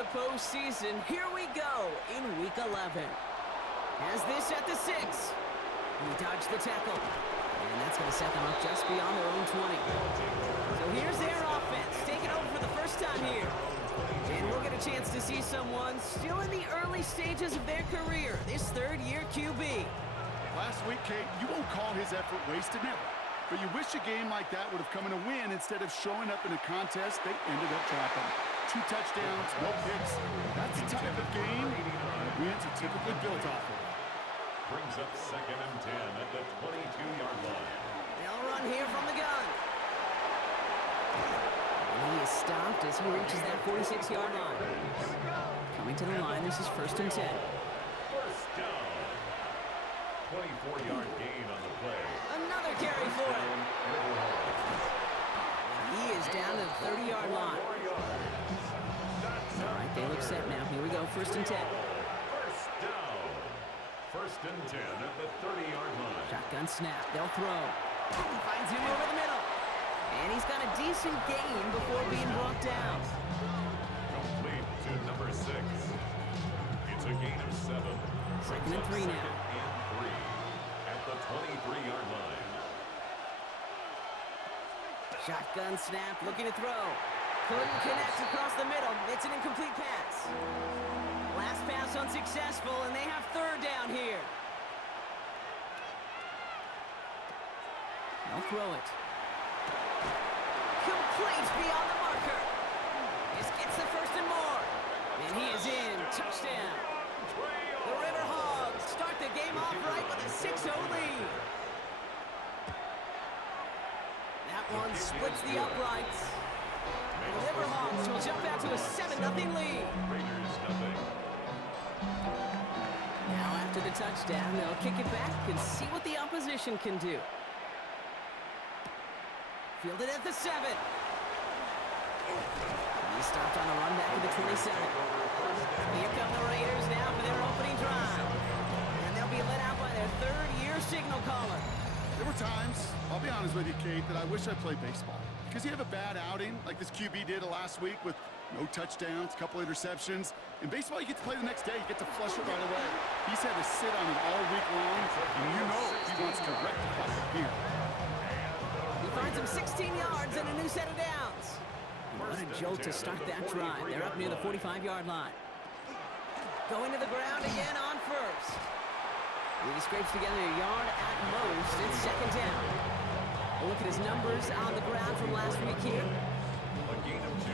the postseason. Here we go in Week 11. Has this at the 6. He dodged the tackle. And that's going to set them up just beyond their own 20. So here's their offense, taking over for the first time here. And we'll get a chance to see someone still in the early stages of their career, this third-year QB. Last week, Kate, you won't call his effort wasted, never. But you wish a game like that would have come in a win instead of showing up in a contest they ended up dropping. 2 touchdowns, no picks. That's the type of game wins are typically built off of. Brings up 2nd and 10 at the 22-yard line. They'll run here from the gun. And he is stopped as he reaches that 46-yard line. Coming to the line, this is 1st and 10. First down. 24-yard gain on the play. Another carry for him. He is down to the 30-yard line. All right, they look set now. Here we go, 1st and 10. First down. 1st and 10 at the 30-yard line. Shotgun snap. They'll throw. Finds him over the middle. And he's got a decent gain before being brought down. Complete to number 6. It's a gain of 7. 2nd and 3 now. At the 23-yard line. Shotgun snap, looking to throw. Couldn't connect across the middle. It's an incomplete pass. Last pass unsuccessful, and they have 3rd down here. They'll throw it. Complete beyond the marker. This gets the 1st and more. And he is in. Touchdown. The River Hogs start the game off right with a 6-0 lead. That one splits the uprights. The River Hogs will jump out to a 7-0 lead. Raiders nothing. Now after the touchdown, they'll kick it back and see what the opposition can do. Fielded at the 7. He stopped on a run back to the 27. Here come the Raiders now for their opening drive. And they'll be let out by their 3rd-year signal caller. There were times, I'll be honest with you, Kate, that I wish I played baseball. Because you have a bad outing, like this QB did last week with no touchdowns, a couple interceptions. In baseball, you get to play the next day. You get to flush it right away. He's had to sit on it all week long, and you know he wants to rectify it here. He finds him 16 yards and a new set of downs. What a jolt to start that drive. They're up near the 45-yard line. Going to the ground again on 1st. He scrapes together a yard at most. It's 2nd down. A look at his numbers on the ground from last week here. A gain of 2.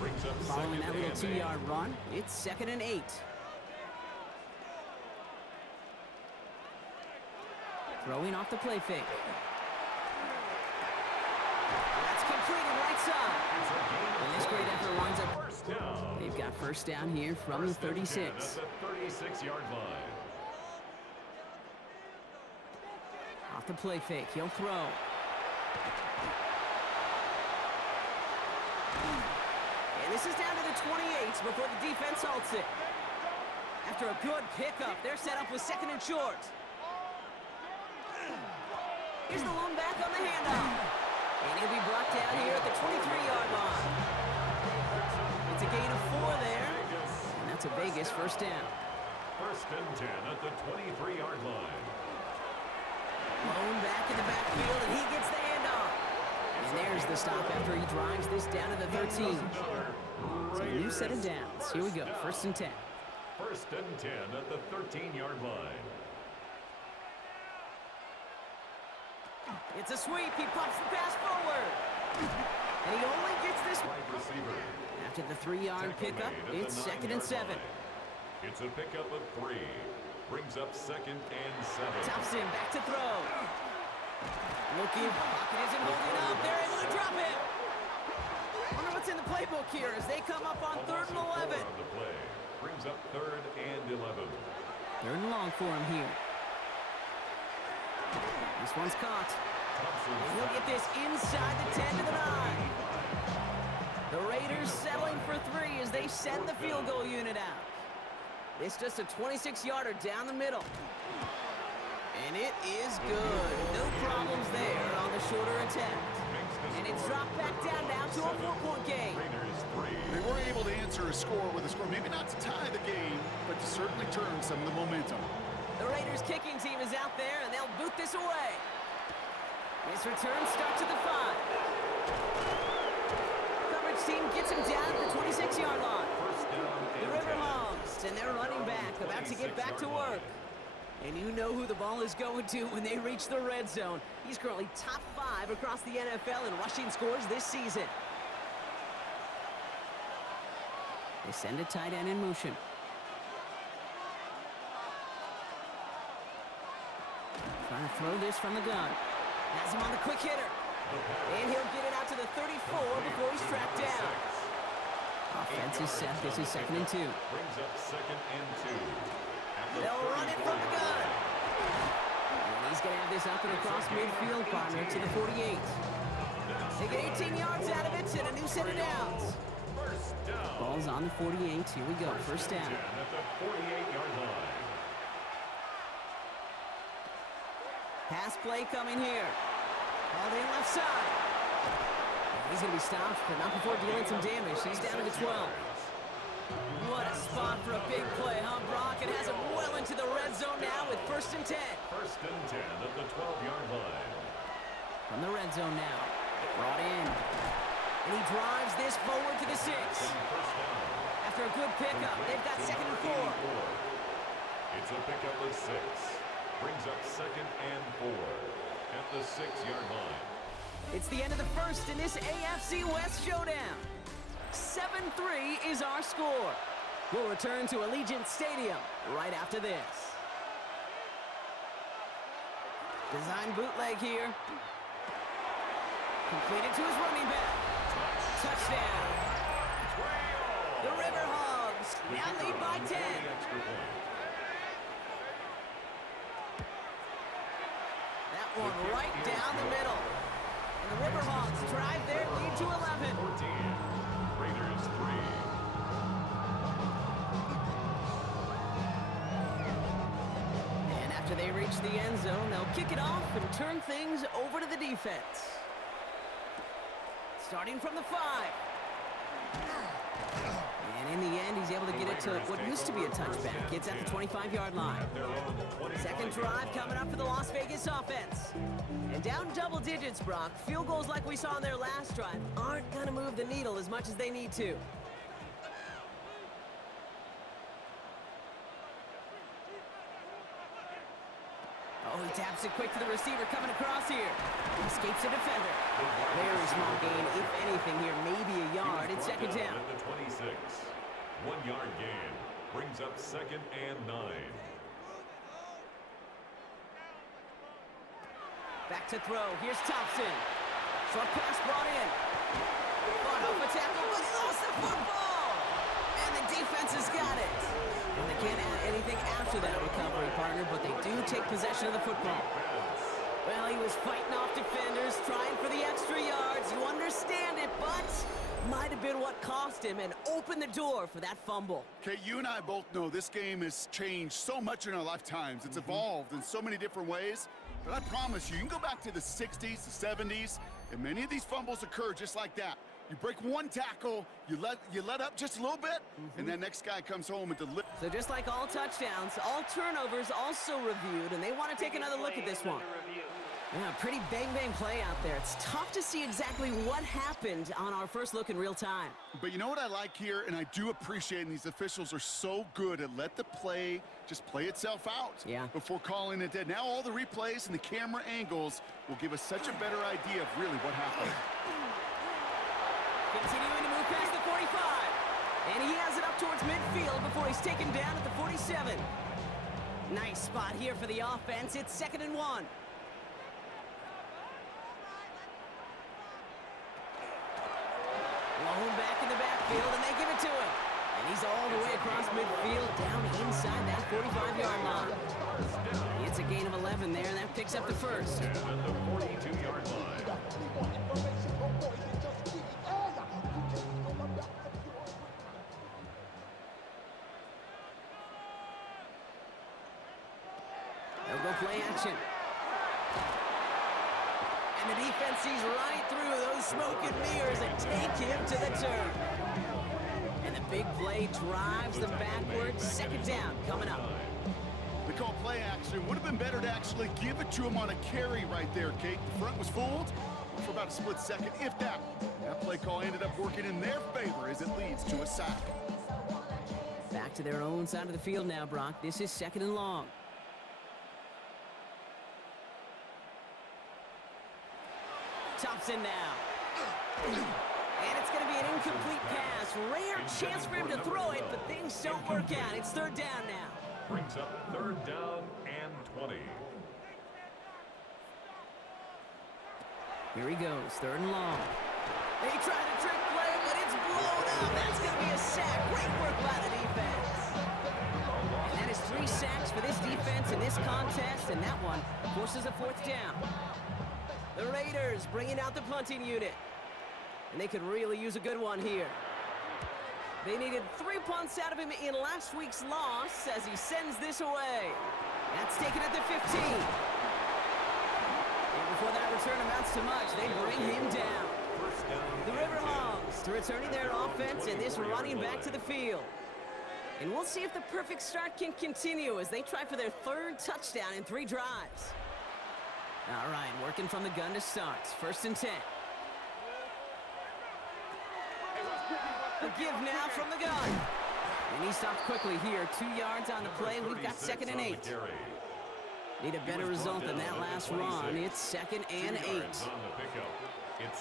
Brings up Following that little 2-yard 2-yard run, it's 2nd and 8. Throwing off the play fake. That's completed right side. And this great effort winds up. First down. They've got 1st down here from the 36. At the 36-yard line. Off the play fake, he'll throw. And this is down to the 28 before the defense halts it. After a good pickup, they're set up with 2nd and short. Here's the lone back on the handoff. And he'll be brought down here at the 23-yard line. It's a gain of 4 there. And that's a Vegas 1st down. 1st and 10 at the 23-yard line. Lone back in the backfield, and he gets the handoff. And there's the stop after he drives this down to the 13. So a new set of downs. Here we go, 1st and 10. 1st and 10 at the 13-yard line. It's a sweep. He pops the pass forward. And he only gets this Wide receiver. after the 3-yard pickup. It's 2nd and 7. It's a pickup of 3. Brings up 2nd and 7. Thompson back to throw. Looking, pocket isn't holding up. They're able to drop it. Wonder what's in the playbook here as they come up on 3rd and 11. On the play. Brings up 3rd and 11. 3rd and long for him here. This one's caught. And he'll get this inside the 10 to the 9. The Raiders settling for 3 as they send the field goal unit out. It's just a 26-yarder down the middle. And it is good. No problems there on the shorter attempt. And it's dropped back down now to a 4-point game. They were able to answer to score with a score. Maybe not to tie the game, but to certainly turn some of the momentum. The Raiders' kicking team is out there, and they'll boot this away. This return starts at the 5. Coverage team gets him down at the 26-yard line. The River Hogs and their running back about to get back to work. And you know who the ball is going to when they reach the red zone. He's currently top 5 across the NFL in rushing scores this season. They send a tight end in motion. Trying to throw this from the gun. Has him on the quick hitter. And he'll get it out to the 34 before he's tracked down. Offense is set. This is 2nd and 2. Brings up 2nd and 2. They'll run it from the gun. And he's going to have this up and across midfield, partner, to the 48. They get 18 yards out of it and a new set of downs. First down. Ball's on the 48. Here we go. First down. At the 48-yard line. Pass play coming here. All in left side. He's going to be stopped, but not before dealing some damage. He's down to the 12. What a spot for a big play, huh, Brock? It has him well into the red zone now with 1st and 10. First and 10 at the 12-yard line. From the red zone now. Brought in. And he drives this forward to the 6. After a good pickup, they've got 2nd and 4. It's a pickup of 6. Brings up 2nd and 4 at the 6-yard line. It's the end of the first in this AFC West showdown. 7-3 is our score. We'll return to Allegiant Stadium right after this. Design bootleg here. Completed to his running back. Touchdown. The River Hogs now lead by 10. That one right down the middle. And the River Hogs drive their lead to 11. 14. Raiders 3. And after they reach the end zone, they'll kick it off and turn things over to the defense. Starting from the 5. And in the end, he's able to get it to what used to be a touchback. Gets at the 25-yard line. Second drive coming up for the Las Vegas offense. And down double digits, Brock. Field goals like we saw in their last drive aren't going to move the needle as much as they need to. Oh, he taps it quick to the receiver coming across here. Escapes a defender. Very small gain, if anything here, maybe a yard. It's 2nd down. At the 26. 1-yard gain. Brings up 2nd and 9. Back to throw. Here's Thompson. Short pass brought in. Fought off a tackle, but he lost the football. And the defense has got it. And they can't add anything after that recovery, partner, but they do take possession of the football. Well, he was fighting off defenders, trying for the extra yards. You understand it, but might have been what cost him and opened the door for that fumble. Okay, you and I both know this game has changed so much in our lifetimes. It's evolved in so many different ways. But I promise you, you can go back to the 60s, the 70s, and many of these fumbles occur just like that. You break one tackle, you let up just a little bit, and that next guy comes home and delivers. So just like all touchdowns, all turnovers also reviewed, and they want to take another look at this one. Yeah, pretty bang-bang play out there. It's tough to see exactly what happened on our first look in real time. But you know what I like here, and I do appreciate, and these officials are so good at let the play just play itself out before calling it dead. Now all the replays and the camera angles will give us such a better idea of really what happened. Continuing to move past the 45. And he has it up towards midfield before he's taken down at the 47. Nice spot here for the offense. It's 2nd and 1. Blown back in the backfield, and they give it to him. And he's all the way across midfield, down inside that 45-yard line. It's a gain of 11 there, and that picks up the first. At the 42-yard line. They'll go play action. And the defense sees right through those smoke and mirrors and take him to the turn. And the big play play, drives them backwards. Second down coming up. They call play action. Would have been better to actually give it to him on a carry right there, Kate. The front was fooled for about a split second, if that. That play call ended up working in their favor as it leads to a sack. Back to their own side of the field now, Brock. This is second and long. Thompson now. And it's going to be an incomplete pass. Rare chance for him to throw it, but things don't work out. It's third down now. Brings up third down and 20. Here he goes, third and long. They tried a trick play, but it's blown up. That's going to be a sack. Great work by the defense. And that is 3 sacks for this defense in this contest, and that one forces a fourth down. The Raiders bringing out the punting unit. And they could really use a good one here. They needed 3 punts out of him in last week's loss as he sends this away. That's taken at the 15. And before that return amounts to much, they bring him down. The River Hogs to returning their offense and this running back to the field. And we'll see if the perfect start can continue as they try for their third touchdown in 3 drives. All right, working from the gun to start. First and 10. A give now from the gun. And he stopped quickly here. 2 yards on the play. We've got second and 8. Need a better result than that last run. It's second and 8.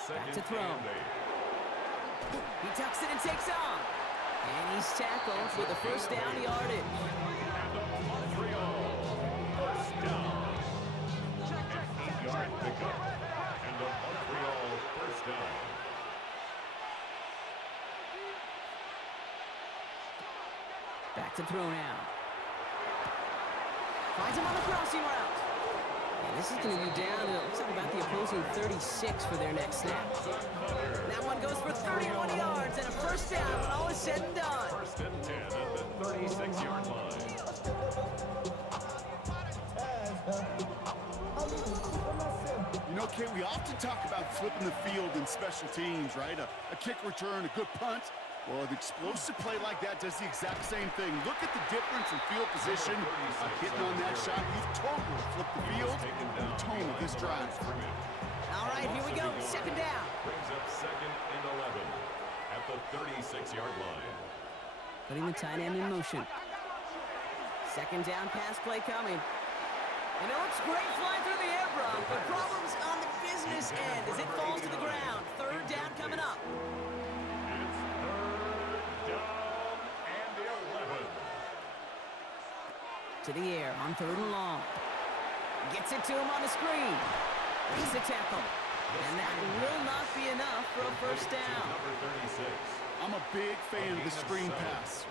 Back to throw. He tucks it and takes off. And he's tackled with a first down yardage. First down. An 8-yard pickup. And a Montreal first down. Back to throw now. Finds him on the crossing route. And this is going to be down to, looks like about the opposing 36 for their next snap. That one goes for 31 yards and a first down when all is said and done. First and 10 at the 36-yard line. You know, Kate, we often talk about flipping the field in special teams, right? A kick return, a good punt. Well, an explosive play like that does the exact same thing. Look at the difference in field position. Hitting on that shot, you've totally flipped the field and the tone of this drive. All right, here we go. Second down. Brings up second and 11 at the 36-yard line. Putting the tight end in motion. Second down pass play coming. And it looks great flying through the air, Brock, but problems on the business end as it falls to the ground. Third down coming up. To the air on third and long. Gets it to him on the screen. He's the tackle. And that will not be enough for a first down. Number 36. I'm a big fan of the screen pass.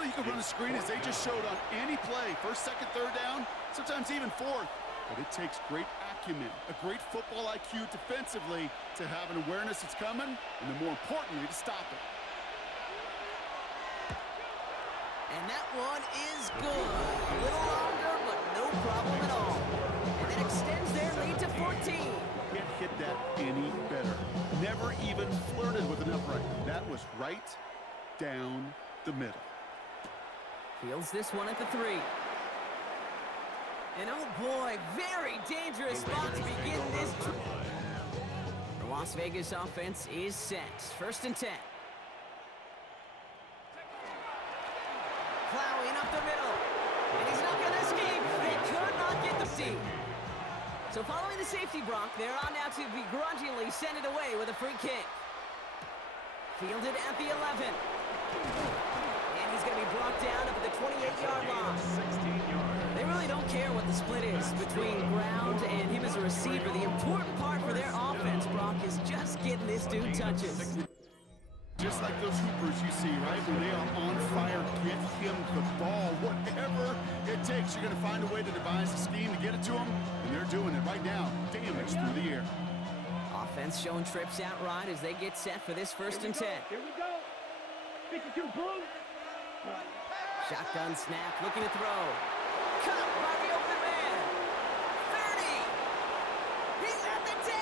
You can run a screen as they just showed on any play. First, second, third down, sometimes even fourth. But it takes great acumen, a great football IQ defensively to have an awareness it's coming, and then more importantly, to stop it. And that one is good. A little longer, but no problem at all. And that extends their lead to 14. Can't hit that any better. Never even flirted with an upright. That was right down the middle. Fields this one at the 3. And oh boy, very dangerous spot to begin this. The Las Vegas offense is set. First and 10. Plowing up the middle. And he's not going to escape. They could not get the seat. So following the safety, Brock, they're on now to begrudgingly send it away with a free kick. Fielded at the 11. And he's going to be brought down up at the 28-yard line. 16 yards. They really don't care what the split is between ground and him as a receiver. The important part for their offense, Brock, is just getting this dude touches. Just like those hoopers you see, right? When they are on fire, get him the ball. Whatever it takes, you're going to find a way to devise a scheme to get it to him, and they're doing it right now. Damage through the air. Offense showing trips out right as they get set for this first and 10. Here we go. 52 blue. Shotgun snap, looking to throw. Cut by the open man. 30. He's at the 10.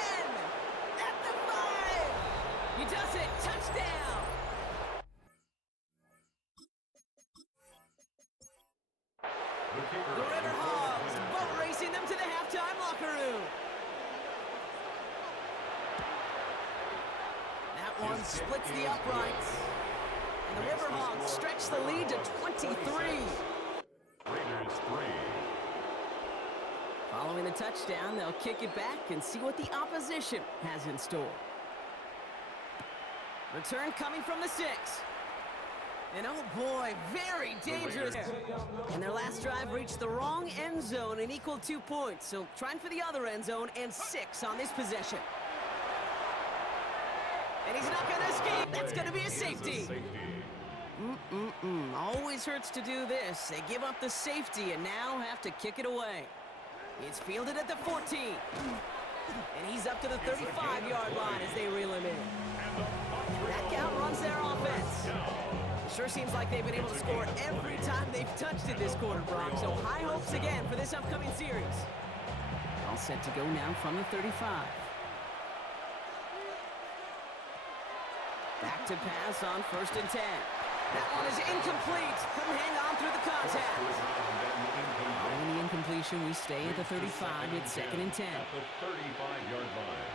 At the 5. He does it. Touchdown. splits the uprights. And the River Hogs stretch the lead to 23. Raiders 3. Following the touchdown, they'll kick it back and see what the opposition has in store. Return coming from the 6. And oh boy, very dangerous. And their last drive reached the wrong end zone and equaled 2 points. So trying for the other end zone and 6 on this possession. And he's not going to escape. That's going to be a safety. Always hurts to do this. They give up the safety and now have to kick it away. It's fielded at the 14. And he's up to the 35-yard line as they reel him in. That count runs their offense. It sure seems like they've been able to score every time they've touched it this quarter, Brock. So high hopes again for this upcoming series. All set to go now from the 35. Back to pass on 1st and 10. That one is incomplete. Couldn't hang on through the contact. Following the incompletion, we stay at the 35. It's 2nd and 10. At the 35-yard line.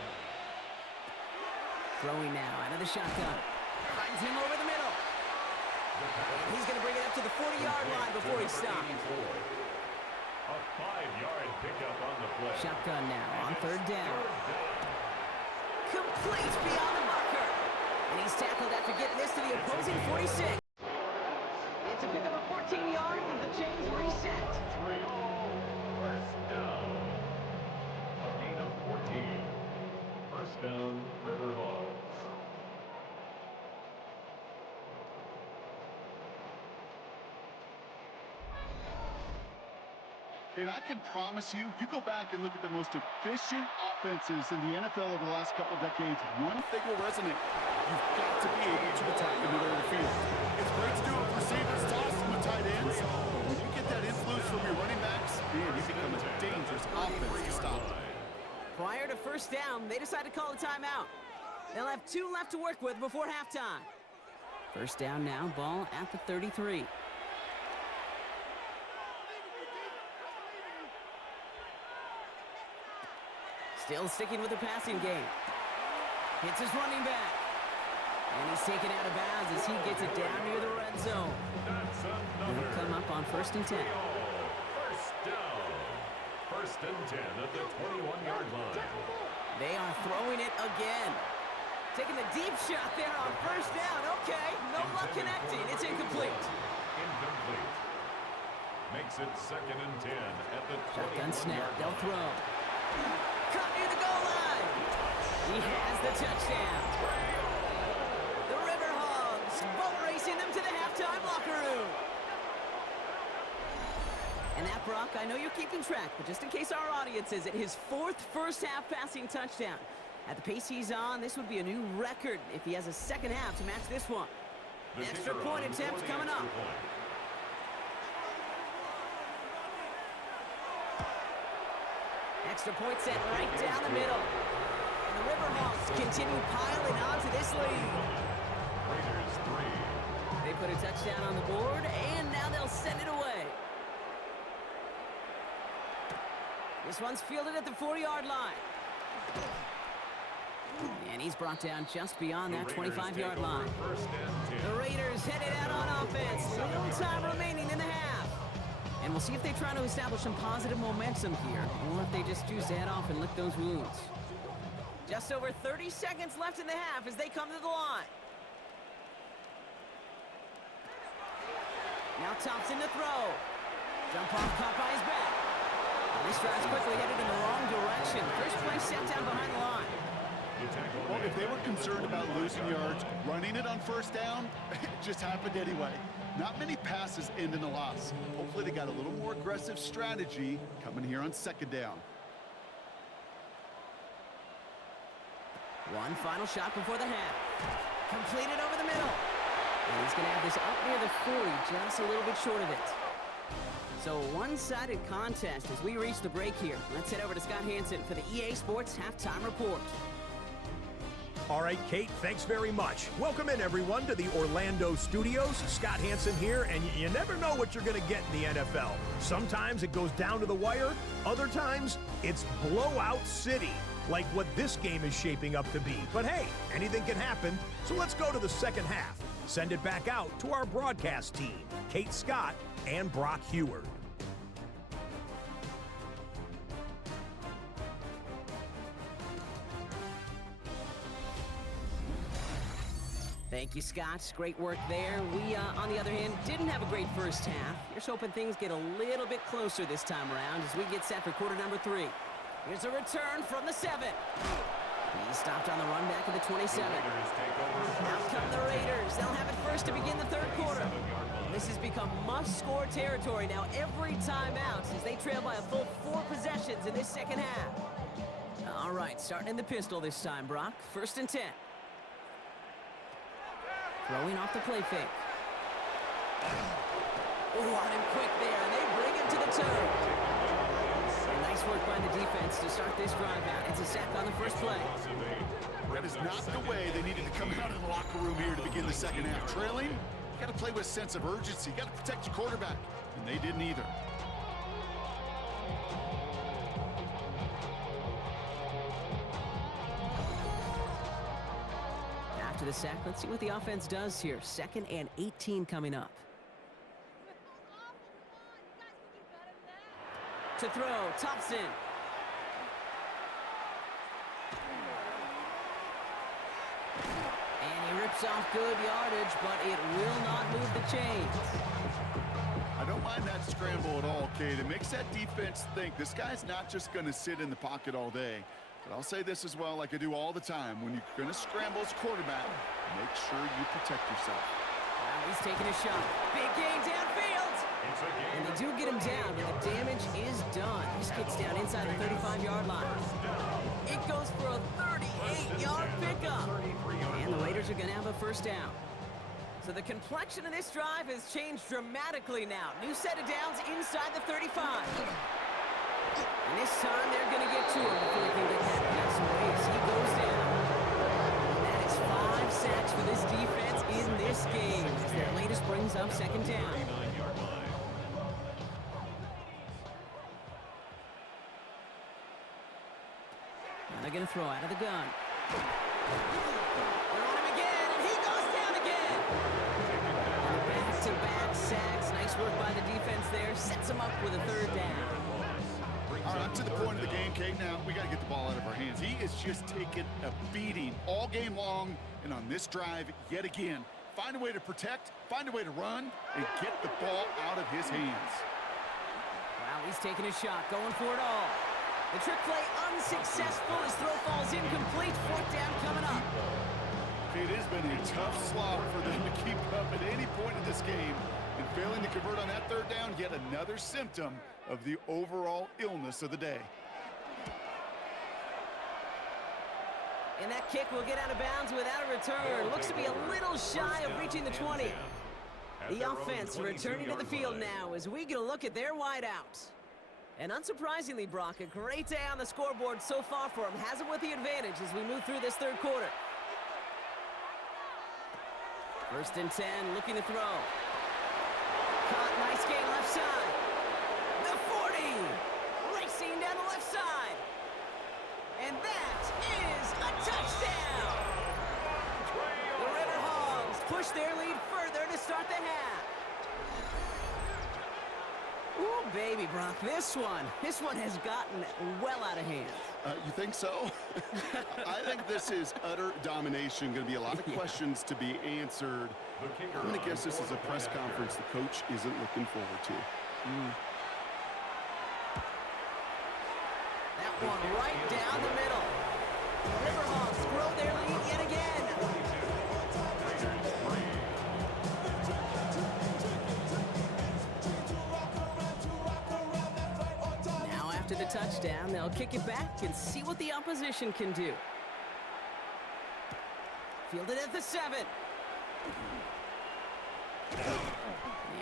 Throwing now out of the shotgun. Finds him over the middle. And he's going to bring it up to the 40-yard line before he stops. A 5-yard pickup on the play. Shotgun now on 3rd down. Complete beyond the marker. And he's tackled after getting this to the opposing 46. It's a pickup of 14 yards and the chains reset. First down. A gain of 14. First down, River Hogs. And I can promise you, you go back and look at the most efficient offenses in the NFL over the last couple decades, one thing will resonate. You've got to be able to attack the middle of the field. It's great to do it with receivers, toss them with tight ends. But when you get that influence from your running backs, man, you become a dangerous offense to stop. Prior to 1st down, they decide to call a timeout. They'll have 2 left to work with before halftime. 1st down now, ball at the 33. Still sticking with the passing game. Hits his running back. And he's taken out of bounds as he gets it down near the red zone. They'll come up on 1st and 10. First down. 1st and 10 at the 21-yard line. They are throwing it again. Taking the deep shot there on 1st down. Okay, no luck connecting. It's incomplete. Incomplete. Makes it 2nd and 10 at the 21-yard line. Shotgun snap. They'll throw. Caught near the goal line. He has the touchdown. The River Hogs boat racing them to the halftime locker room. And that, Brock, I know you're keeping track, but just in case our audience is, his 4th first-half passing touchdown. At the pace he's on, this would be a new record if he has a second half to match this one. Extra point attempt coming up. Extra point set right down the middle. And the River Hogs continue piling onto this lead. Raiders 3. They put a touchdown on the board, and now they'll send it away. This one's fielded at the 40-yard line. And he's brought down just beyond that 25-yard line. The Raiders headed out on offense. Little time remaining in the half. And we'll see if they try to establish some positive momentum here, or if they just choose to head off and lick those wounds. Just over 30 seconds left in the half as they come to the line. Now Thompson to throw. Jump off caught by his back. And this drive's quickly headed in the wrong direction. First play set down behind the line. Well, if they were concerned about losing yards, running it on 1st down, it just happened anyway. Not many passes end in a loss. Hopefully they got a little more aggressive strategy coming here on 2nd down. One final shot before the half. Completed over the middle. And he's going to have this up near the 40, just a little bit short of it. So a one-sided contest as we reach the break here. Let's head over to Scott Hansen for the EA Sports Halftime Report. All right, Kate, thanks very much. Welcome in, everyone, to the Orlando studios. Scott Hansen here, and you never know what you're going to get in the NFL. Sometimes it goes down to the wire. Other times, it's blowout city. like what this game is shaping up to be. But hey, anything can happen, so let's go to the second half. Send it back out to our broadcast team, Kate Scott and Brock Heward. Thank you, Scott. Great work there. We, on the other hand, didn't have a great first half. Here's hoping things get a little bit closer this time around as we get set for quarter number 3. Here's a return from the 7. He stopped on the run back at the 27. Out come the Raiders. They'll have it first to begin the third quarter. This has become must-score territory now every time out as they trail by a full 4 possessions in this second half. All right, starting in the pistol this time, Brock. 1st and 10. Throwing off the play fake. Oh, on him quick there, and they bring him to the toe. And nice work by the defense to start this drive out. It's a sack on the first play. That is not the way they needed to come out of the locker room here to begin the second half. Trailing, you got to play with a sense of urgency. You got to protect your quarterback, and they didn't either. After the sack, let's see what the offense does here. 2nd and 18 coming up. To throw, Thompson. And he rips off good yardage, but it will not move the chains. I don't mind that scramble at all, Kate. It makes that defense think this guy's not just going to sit in the pocket all day. But I'll say this as well, like I do all the time. When you're going to scramble as quarterback, make sure you protect yourself. Wow, he's taking a shot. Big gain downfield. And they do get him down, but the damage is done. He gets down inside the 35-yard line. It goes for a 38-yard pickup. And the Raiders are going to have a first down. So the complexion of this drive has changed dramatically now. New set of downs inside the 35. And this time they're going to get to him before he can get that pass away as he goes down. And that is 5 sacks for this defense in this game as their latest brings up 2nd down. Now they're going to throw out of the gun. They're on him again, and he goes down again. Back-to-back sacks. Nice work by the defense there. Sets him up with a 3rd down. All right, up to the point of the game, Kate, now we got to get the ball out of our hands. He is just taking a beating all game long, and on this drive, yet again, find a way to protect, find a way to run, and get the ball out of his hands. Wow, he's taking a shot, going for it all. The trick play unsuccessful. His throw falls incomplete. 4th down coming up. It has been a tough slog for them to keep up at any point in this game. And failing to convert on that 3rd down, yet another symptom of the overall illness of the day. And that kick will get out of bounds without a return. Looks to be a little shy of reaching the 20. The offense returning to the field now as we get a look at their wideouts. And unsurprisingly, Brock, a great day on the scoreboard so far for him. Has him with the advantage as we move through this 3rd quarter. 1st and 10, looking to throw. Caught, nice gain left side. The 40, racing down the left side. And that is a touchdown. The River Hogs push their lead further to start the half. Ooh, baby, Brock, this one has gotten well out of hand. You think so? I think this is utter domination. Going to be a lot of questions to be answered. I'm going to guess this is a press conference the coach isn't looking forward to. That one right down the middle. The Riverhawks grow their lead yet again. Now after the touchdown, they'll kick it back and see what the opposition can do. Fielded at the 7.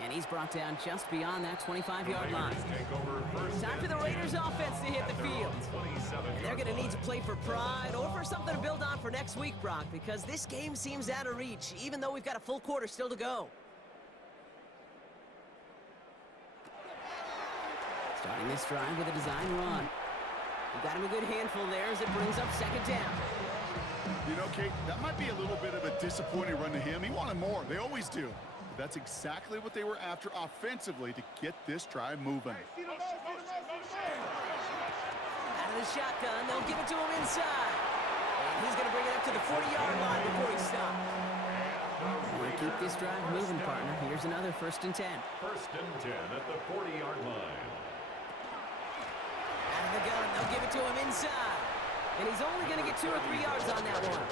And he's brought down just beyond that 25-yard line. Time for the Raiders offense to hit the field. And they're going to need to play for pride or for something to build on for next week, Brock, because this game seems out of reach, even though we've got a full quarter still to go. Starting this drive with a design run. He got him a good handful there as it brings up second down. You know, Kate, that might be a little bit of a disappointing run to him. He wanted more. They always do. But that's exactly what they were after offensively to get this drive moving. Out of the shotgun, they'll give it to him inside. And he's going to bring it up to the 40-yard line before he stops. We'll keep this drive moving, partner. Here's another 1st and 10. 1st and 10 at the 40-yard line. Out of the gun, they'll give it to him inside. And he's only going to get 2 or 3 yards on that one.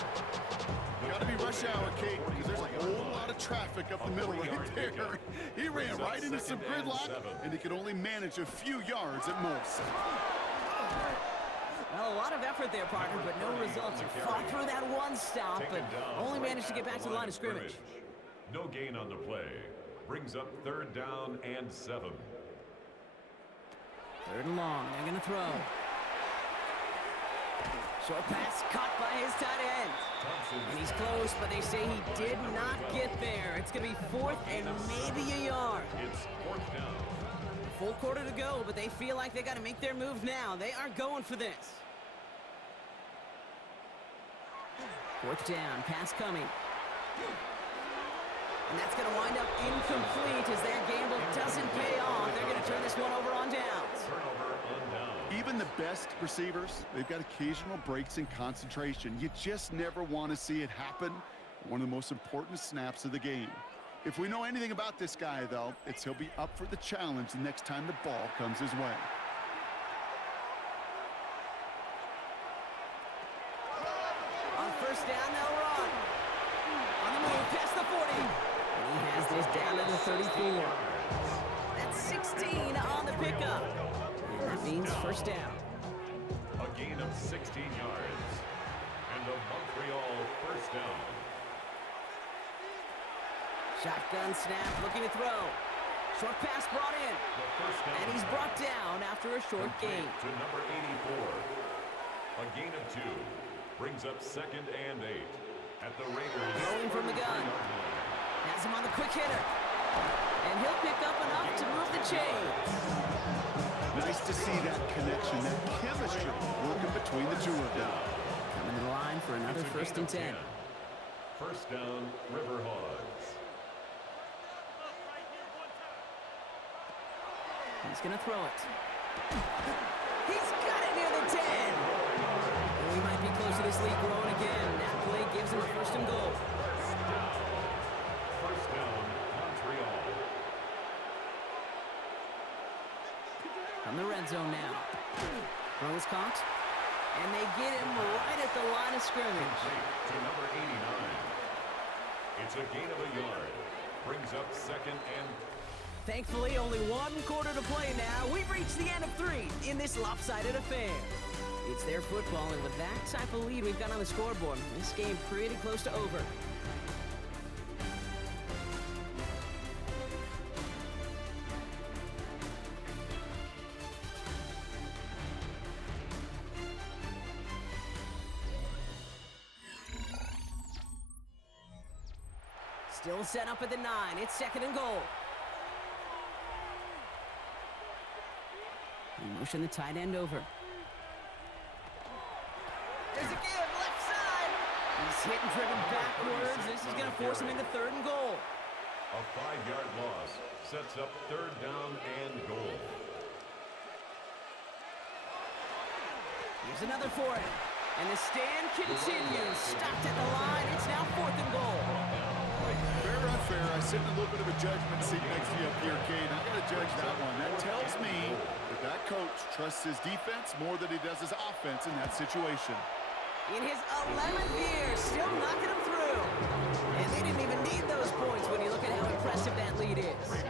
Got to be rush hour, Kate, because there's a whole lot of traffic up the middle right there. He ran right into some gridlock, and he could only manage a few yards at most. Well, a lot of effort there, partner, but no results. He fought through that one stop, but only managed to get back to the line of scrimmage. No gain on the play. Brings up 3rd down and 7. 3rd and long. They're going to throw. Short pass caught by his tight end. And he's close, but they say he did not get there. It's going to be 4th and maybe a yard. It's 4th down. Full quarter to go, but they feel like they got to make their move now. They are going for this. 4th down, pass coming. And that's going to wind up incomplete as their gamble doesn't pay off. They're going to turn this one over on downs. Turnover on down. Even the best receivers, they've got occasional breaks in concentration. You just never want to see it happen. One of the most important snaps of the game. If we know anything about this guy, though, it's he'll be up for the challenge the next time the ball comes his way. On 1st down, they'll run. On the move, past the 40. And he has this down to the 34. That's 16 on the pickup. And that means 1st down. A gain of 16 yards. And a Montreal 1st down. Shotgun snap, looking to throw. Short pass brought in. And he's brought down after a short gain. To number 84. A gain of 2. Brings up 2nd and 8. At the Raiders. Throwing from the gun. Has him on the quick hitter. And he'll pick up enough to move the chains. Nice to see that connection, that chemistry working between the two of them. Coming to the line for another 1st and 10. 1st down, River Hogs. He's going to throw it. He's got it near the 10. We might be close to this lead growing again. That play gives him a 1st and goal. 1st down, Montreal. From the red zone now. Throw is caught. And they get him right at the line of scrimmage. To number 89. It's a gain of a yard. Brings up 2nd and... Thankfully, only 1 quarter to play now. We've reached the end of 3 in this lopsided affair. It's their football, and with that type of lead we've got on the scoreboard, this game pretty close to over. Still set up at the 9. It's 2nd and goal. He motioned the tight end over. There's a give, left side. He's hit and driven backwards. This is going to force him into 3rd and goal. A 5-yard loss sets up 3rd down and goal. Here's another for him. And the stand continues. Stopped at the line. It's now 4th and goal. Fair or unfair, I sit in a little bit of a judgment seat next to you up here, Kate. I got to judge that one. That tells me that coach trusts his defense more than he does his offense in that situation. In his 11th year, still knocking him through. And they didn't even need those points when you look at how impressive that lead is.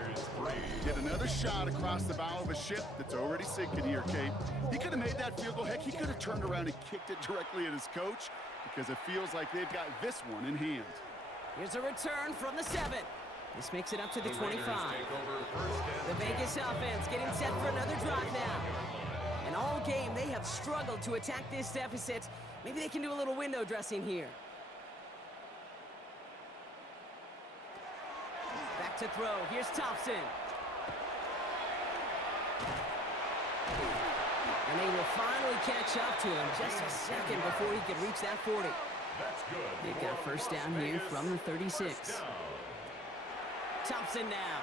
Get another shot across the bow of a ship that's already sinking here, Kate. He could have made that field goal. Heck, he could have turned around and kicked it directly at his coach because it feels like they've got this one in hand. Here's a return from the 7. This makes it up to the 25. The Vegas offense getting set for another drive now. And all game, they have struggled to attack this deficit. Maybe they can do a little window dressing here. Back to throw. Here's Thompson. And And they will finally catch up to him just a second before he could reach that 40. That's good. They've got first down here from the 36. Thompson now.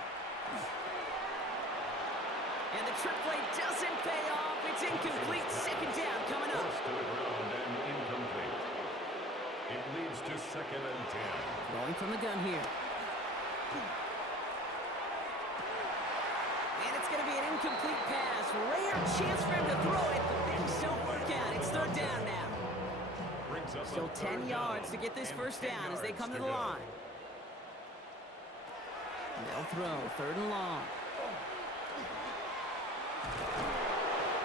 And the trick play doesn't pay off. It's incomplete. Second down coming up. Forced to the ground and incomplete. It leads to second and 10. Rolling from the gun here. And it's going to be an incomplete pass. Rare chance for him to throw it, but things don't work out. It's third down now. Brings up Still a 10 yards to get this first down as they come to the line. They'll throw, third and long.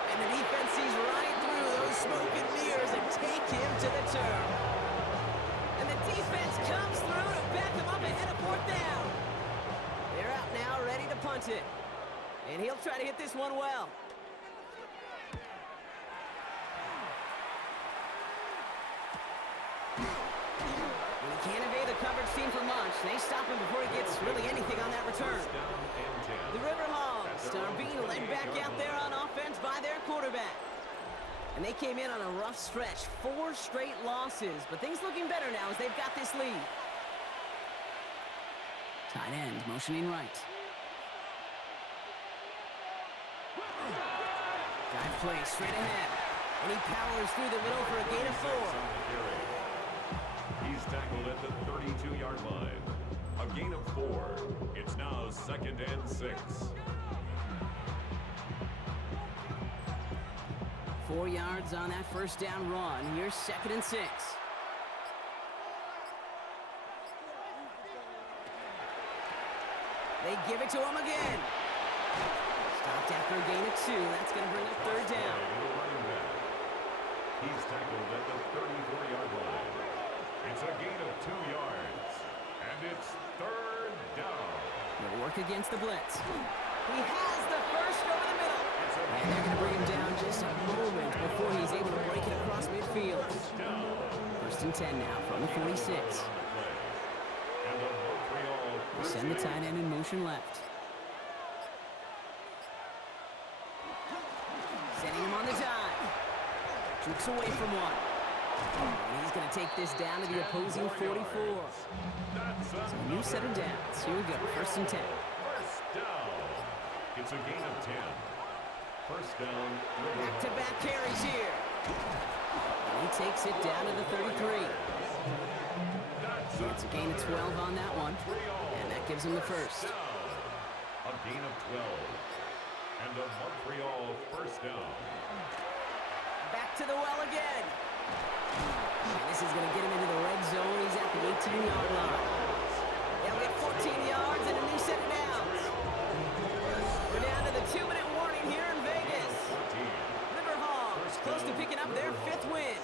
And the defense sees right through those smoke and mirrors and take him to the turf. And the defense comes through to back him up ahead of fourth down. They're out now, ready to punt it. And he'll try to hit this one well. And he can't evade the coverage team for much. They stop him before he gets really anything on that return. The River Hogs are being led back out there on offense by their quarterback. And they came in on a rough stretch, 4 straight losses, but things looking better now as they've got this lead. Tight end motioning right. Dive play straight ahead. And he powers through the middle for a gain of 4. He's tackled at the 32-yard line. A gain of 4. It's now second and 6. 4 yards on that first down run. Here's second and 6. They give it to him again. Stopped after a gain of 2. That's going to bring up third down. He's tackled at the 34-yard line. It's a gain of 2 yards. And it's third down. They'll work against the blitz. He has the first over the middle. And they're going to bring him down just a moment before he's able to break it across midfield. First and 10 now from the 46. They send the tight end in motion left. Setting him on the dive. Jukes away from one. And he's going to take this down to the opposing 44. So a new set of downs. Here we go, first and 10. First down. It's a gain of 10. First down. Back-to-back carries here. And he takes it down to the 33. It's a gain of 12 on that one. And that gives him the first. A gain of 12. And a Montreal first down. Back to the well again. And this is going to get him into the red zone. He's at the 18-yard line. They'll get 14 yards and a new set of downs. We're down to the 2-minute warning here in Vegas. River Hogs close to picking up their 5th win.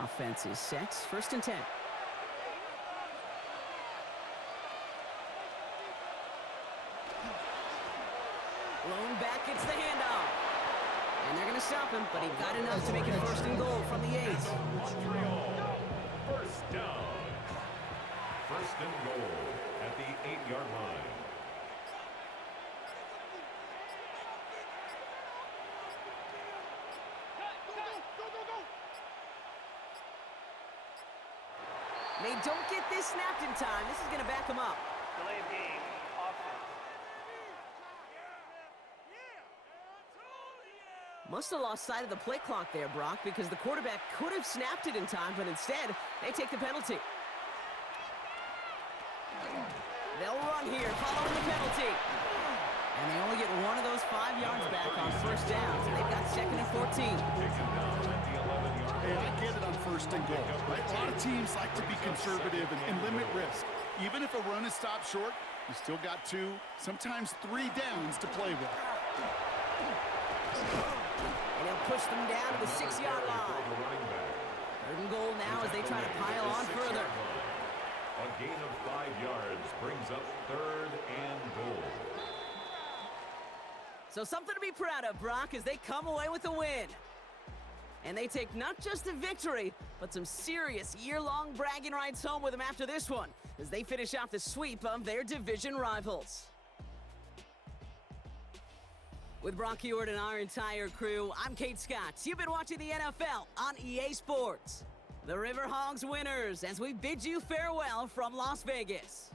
Offense is set. First and 10. Lone back gets the handoff. And they're going to stop him, but he got enough to make it first and goal from the 8. Montreal. First down. First and goal at the 8-yard line. They don't get this snapped in time. This is going to back them up. Delay of game, offense. Must have lost sight of the play clock there, Brock, because the quarterback could have snapped it in time, but instead, they take the penalty. They'll run here, following the penalty. And they only get one of those 5 yards back on first down, so they've got second and 14. Hey, I get it on first and goal, right? A lot of teams like to be conservative and limit risk. Even if a run is stopped short, you still got 2, sometimes 3 downs to play with. And he'll push them down to the 6-yard line. Third and goal now as they try to pile on further. A gain of 5 yards brings up third and goal. So something to be proud of, Brock, as they come away with a win. And they take not just a victory, but some serious year-long bragging rights home with them after this one, as they finish off the sweep of their division rivals. With Brock Heward and our entire crew, I'm Kate Scott. You've been watching the NFL on EA Sports. The River Hogs winners as we bid you farewell from Las Vegas.